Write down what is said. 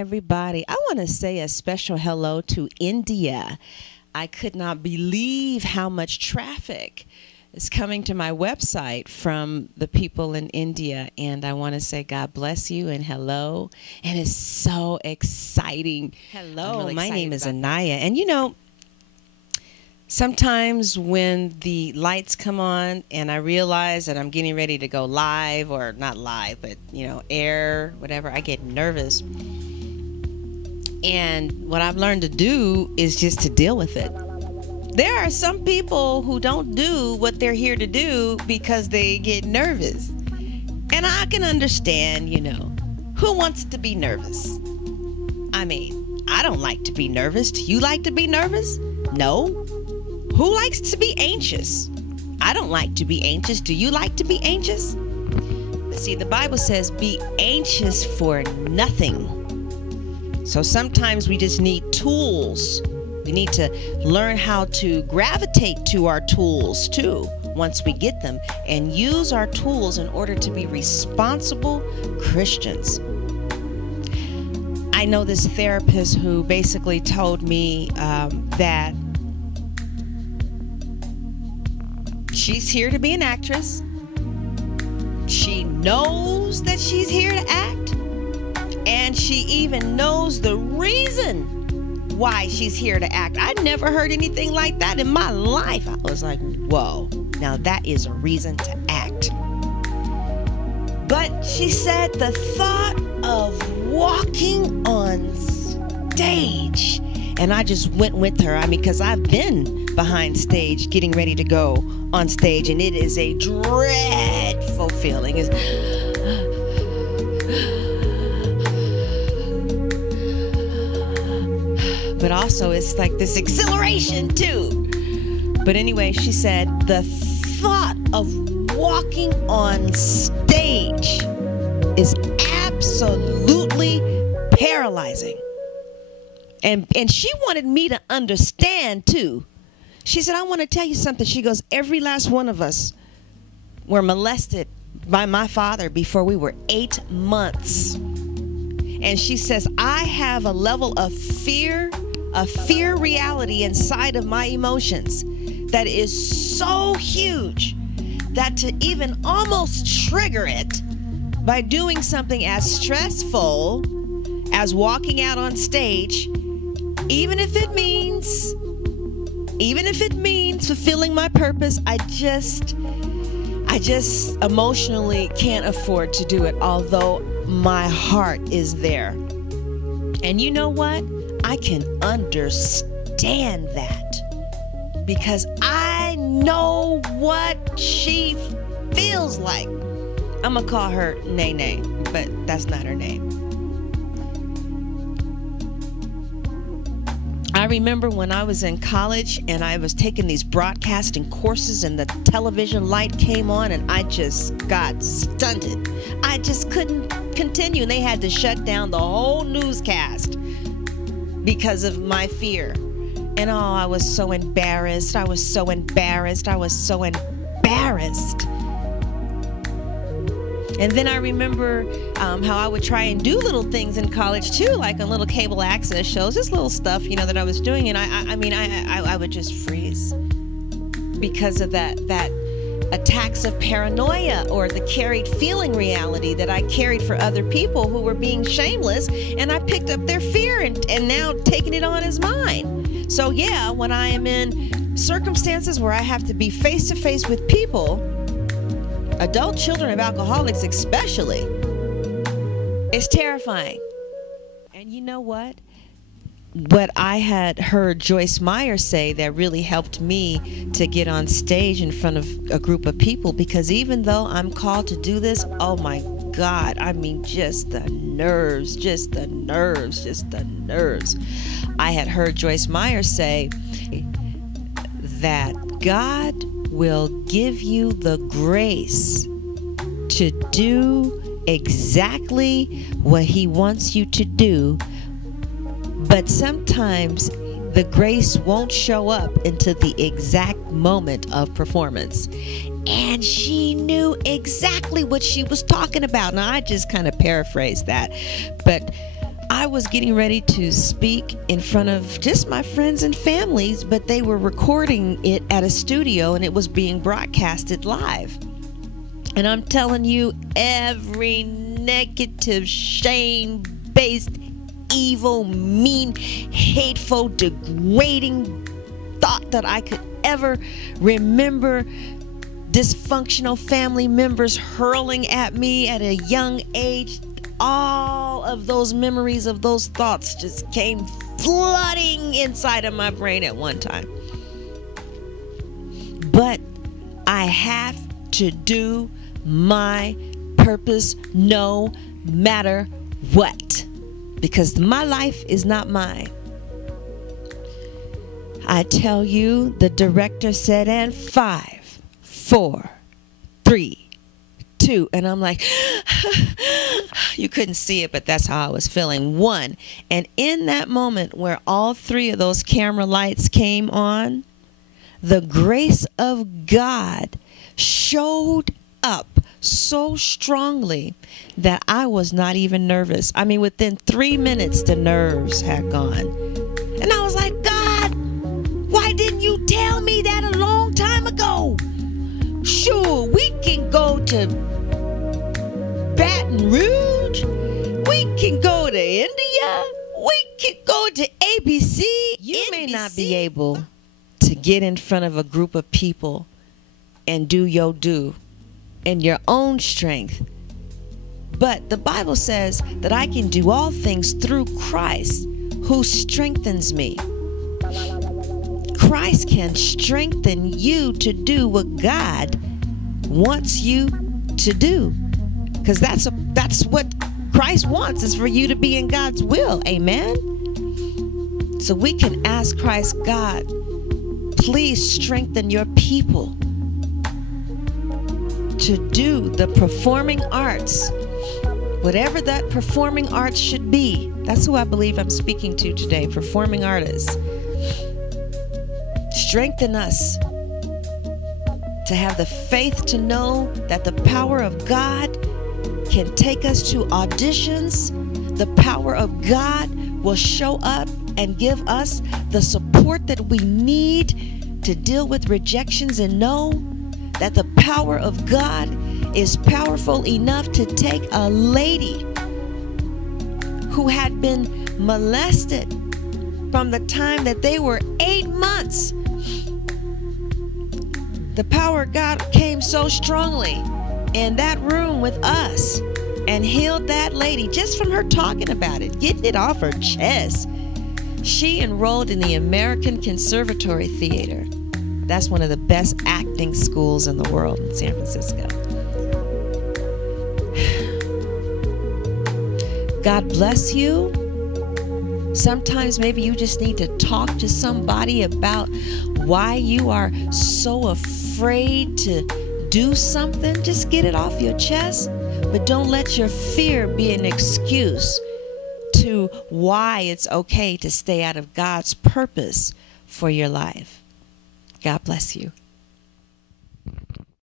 everybody. I want to say a special hello to India. I could not believe how much traffic is coming to my website from the people in India, and I want to say God bless you and hello. And it's so exciting. Hello, really my name is excited Anaya, and you know, sometimes when the lights come on and I realize that I'm getting ready to go live, or not live, but you know, air, whatever, I get nervous. And what I've learned to do is just to deal with it. There are some people who don't do what they're here to do because they get nervous. And I can understand, you know, who wants to be nervous? I mean, I don't like to be nervous. Do you like to be nervous? No. Who likes to be anxious? I don't like to be anxious. Do you like to be anxious? But see, the Bible says, be anxious for nothing. So sometimes we just need tools. We need to learn how to gravitate to our tools too, once we get them, and use our tools in order to be responsible Christians. I know this therapist who basically told me that she's here to be an actress. She knows that she's here to act. And she even knows the reason why she's here to act. I'd never heard anything like that in my life. I was like, whoa, now that is a reason to act. But she said the thought of walking on stage, and I just went with her. I mean, because I've been behind stage getting ready to go on stage, and it is a dreadful feeling. But also it's like this exhilaration too. But anyway, she said the thought of walking on stage is absolutely paralyzing. And she wanted me to understand too. She said, I want to tell you something. She goes, every last one of us were molested by my father before we were 8 months. And she says, I have a level of fear reality inside of my emotions that is so huge that to even almost trigger it by doing something as stressful as walking out on stage, even if it means fulfilling my purpose, I just emotionally can't afford to do it, although my heart is there. And you know what? I can understand that because I know what she feels like. I'm gonna call her Nene, but that's not her name. I remember when I was in college and I was taking these broadcasting courses and the television light came on and I just got stunted. I just couldn't continue, and they had to shut down the whole newscast because of my fear. And oh, I was so embarrassed. I was so embarrassed. And then I remember how I would try and do little things in college too, like on little cable access shows, just little stuff, you know, that I was doing. And I would just freeze because of that attacks of paranoia or the carried feeling reality that I carried for other people who were being shameless, and I picked up their fear and now taking it on as mine. So yeah, when I am in circumstances where I have to be face to face with people, adult children of alcoholics especially, it's terrifying. And you know what? What I had heard Joyce Meyer say that really helped me to get on stage in front of a group of people, because even though I'm called to do this, oh my God, I mean, just the nerves. I had heard Joyce Meyer say that God will give you the grace to do exactly what He wants you to do, but sometimes the grace won't show up until the exact moment of performance. And she knew exactly what she was talking about. Now, I just kind of paraphrased that, but I was getting ready to speak in front of just my friends and families, but they were recording it at a studio and it was being broadcasted live. And I'm telling you, every negative, shame-based, evil, mean, hateful, degrading thought that I could ever remember dysfunctional family members hurling at me at a young age, all of those memories of those thoughts just came flooding inside of my brain at one time. But I have to do my purpose no matter what, because my life is not mine. I tell you, the director said, and 5, 4, 3, 2, and I'm like, you couldn't see it, but that's how I was feeling. 1, and in that moment where all 3 of those camera lights came on, the grace of God showed up so strongly that I was not even nervous. I mean, within 3 minutes, the nerves had gone. And I was like, God, why didn't you tell me that a long time ago? Sure, we can go to Baton Rouge. We can go to India. We can go to ABC. You may not be able to get in front of a group of people and do your do in your own strength. But the Bible says that I can do all things through Christ who strengthens me. Christ can strengthen you to do what God wants you to do. Because that's what Christ wants, is for you to be in God's will. Amen? So we can ask Christ, God, please strengthen your people to do the performing arts, whatever that performing arts should be. That's who I believe I'm speaking to today, performing artists. Strengthen us to have the faith to know that the power of God can take us to auditions. The power of God will show up and give us the support that we need to deal with rejections, and know that the power of God is powerful enough to take a lady who had been molested from the time that they were 8 months. The power of God came so strongly in that room with us and healed that lady just from her talking about it, getting it off her chest. She enrolled in the American Conservatory Theater. That's one of the best acting schools in the world in San Francisco. God bless you. Sometimes maybe you just need to talk to somebody about why you are so afraid to do something. Just get it off your chest, but don't let your fear be an excuse to why it's okay to stay out of God's purpose for your life. God bless you.